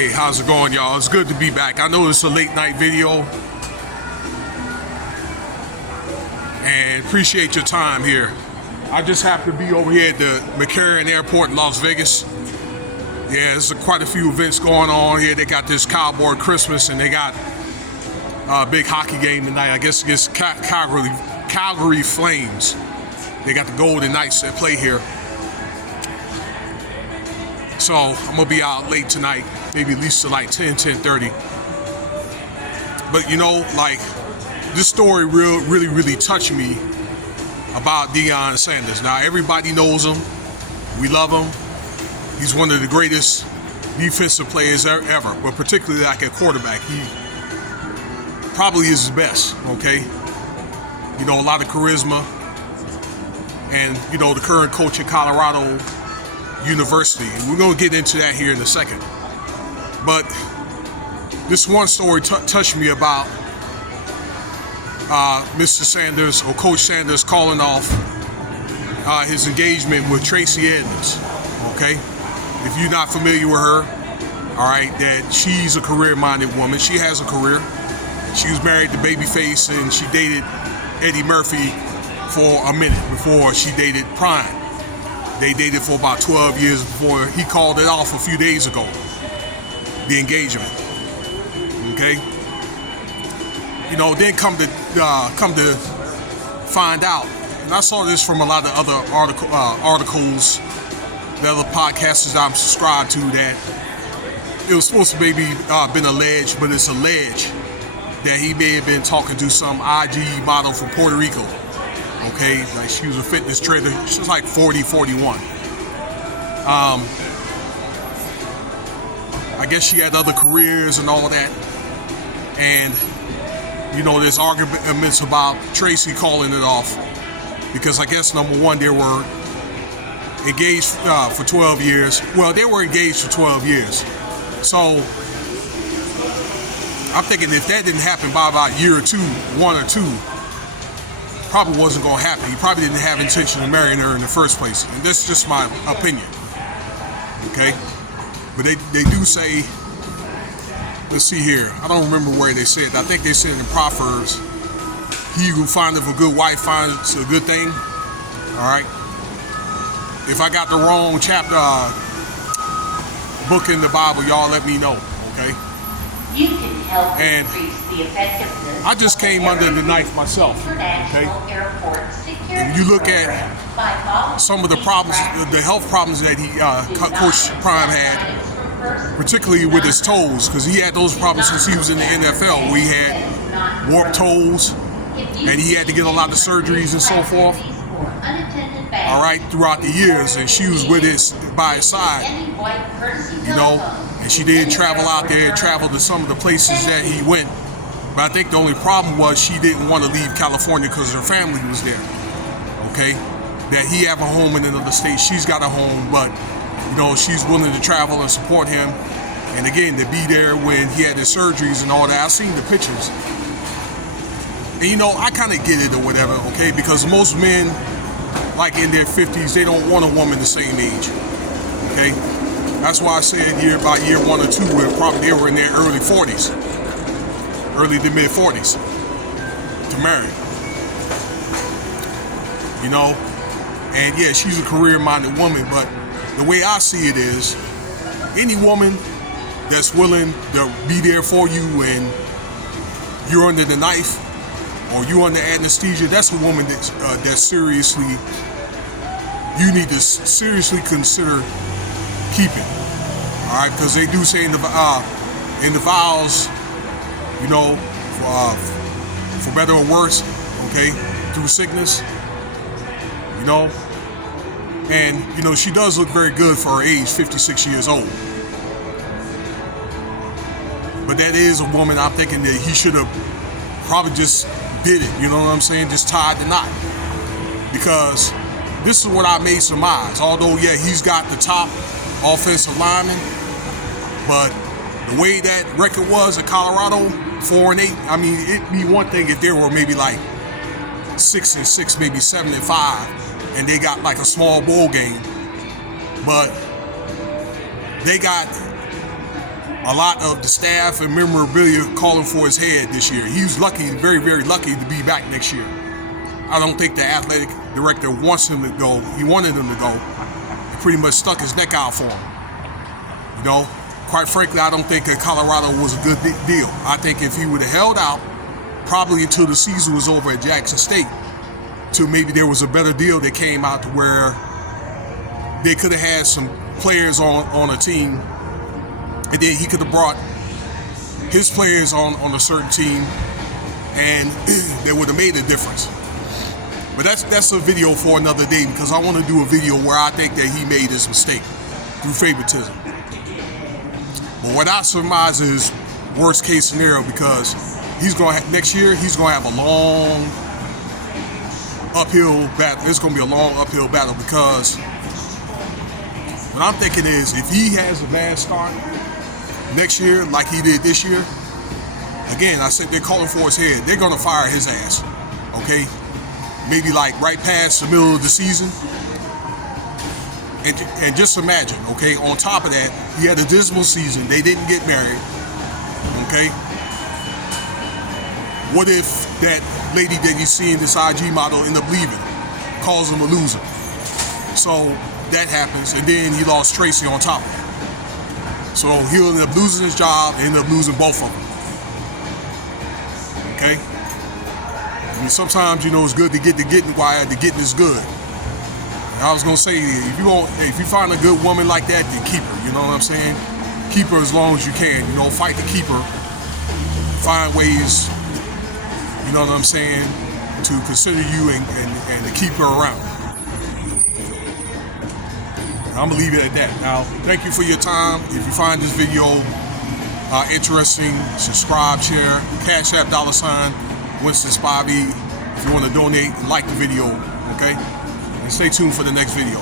Hey, how's it going, y'all? It's good to be back. I know it's a late night video, and appreciate your time here. I just happen to be over here at the McCarran Airport in Las Vegas. Yeah, there's quite a few events going on here. They got this Cowboy Christmas, and they got a big hockey game tonight. I guess against Calgary Flames. They got the Golden Knights that play here. So I'm gonna be out late tonight, maybe at least to like 10:30. But you know, like, this story really touched me about Deion Sanders. Now everybody knows him, we love him. He's one of the greatest defensive players ever, but particularly like at quarterback, he probably is his best. Okay, you know, a lot of charisma, and you know, the current coach at Colorado University. We're going to get into that here in a second. But this one story touched me about Mr. Sanders, or Coach Sanders, calling off his engagement with Tracy Edmonds. Okay? If you're not familiar with her, all right, that she's a career-minded woman. She has a career. She was married to Babyface, and she dated Eddie Murphy for a minute before she dated Prime. They dated for about 12 years before he called it off a few days ago, the engagement. Okay, you know, then come to find out, and I saw this from a lot of other articles, the other podcasters I'm subscribed to, that it was supposed to maybe been alleged, but it's alleged that he may have been talking to some IG model from Puerto Rico. Okay, like she was a fitness trainer. She was like 40, 41. I guess she had other careers and all of that. And, you know, there's arguments about Tracy calling it off because I guess, number one, they were engaged for 12 years. Well, they were engaged for 12 years. So I'm thinking if that didn't happen by about a year or two, one or two, probably wasn't going to happen. He probably didn't have intention of marrying her in the first place. And that's just my opinion. Okay? But they do say, let's see here. I don't remember where they said. I think they said in Proverbs, he who findeth a good wife finds a good thing. All right? If I got the wrong chapter, book in the Bible, y'all let me know. Okay? You can help and increase the effectiveness. I just came under the knife myself. Okay? And you look at some of the problems, the health problems that Coach Prime had, particularly with his toes, because he had those problems since he was in the NFL, where he had warped toes, and he had to get a lot of surgeries and so forth. All right, throughout the years, and she was with by his side, you know, and she did travel out there and travel to some of the places that he went. But I think the only problem was she didn't want to leave California because her family was there. Okay, that he have a home in another state, she's got a home, but you know, she's willing to travel and support him, and again, to be there when he had his surgeries and all that. I've seen the pictures, and you know, I kind of get it or whatever. Okay, because most men, like in their 50s, they don't want a woman the same age. Okay, that's why I said about year 1 or 2, where probably they were in their early 40s, early to mid 40s, to marry. You know, and yeah, she's a career-minded woman, but the way I see it is, any woman that's willing to be there for you when you're under the knife or you're under anesthesia, that's a woman that seriously, you need to seriously consider keeping. All right, because they do say in the vows, you know, for better or worse, okay, through sickness, you know, and you know, she does look very good for her age, 56 years old. But that is a woman I'm thinking that he should have probably just did it, you know what I'm saying, just tied the knot. Because this is what I may surmise. Although, yeah, he's got the top offensive lineman, but the way that record was at Colorado, 4-8, I mean, it'd be one thing if there were maybe like 6-6, maybe 7-5, and they got like a small bowl game. But they got a lot of the staff and memorabilia calling for his head this year. He was lucky, very, very lucky to be back next year. I don't think the athletic director wants him to go. He wanted him to go. He pretty much stuck his neck out for him. You know, quite frankly, I don't think that Colorado was a good deal. I think if he would have held out, probably until the season was over at Jackson State, till maybe there was a better deal that came out to where they could have had some players on a team, and then he could have brought his players on a certain team, and they would have made a difference. But that's a video for another day, because I want to do a video where I think that he made his mistake through favoritism. But what I surmise is worst case scenario, because next year he's going to have a long uphill battle. It's going to be a long uphill battle, because what I'm thinking is if he has a bad start next year like he did this year, again, I said they're calling for his head. They're going to fire his ass, okay? Maybe like right past the middle of the season. And just imagine, okay, on top of that, he had a dismal season. They didn't get married, okay? What if that lady that you see in this IG model end up leaving, calls him a loser? So that happens, and then he lost Tracy on top of it. So he'll end up losing his job and end up losing both of them. Okay? I mean, sometimes, you know, it's good to get the getting while the getting is good. And I was gonna say, if you find a good woman like that, then keep her. You know what I'm saying? Keep her as long as you can. You know, fight to keep her. Find ways, you know what I'm saying, to consider you and to keep her around. I'm gonna leave it at that. Now, thank you for your time. If you find this video interesting, subscribe, share, Cash App $ Winston Spivey if you want to donate and like the video, okay? And stay tuned for the next video.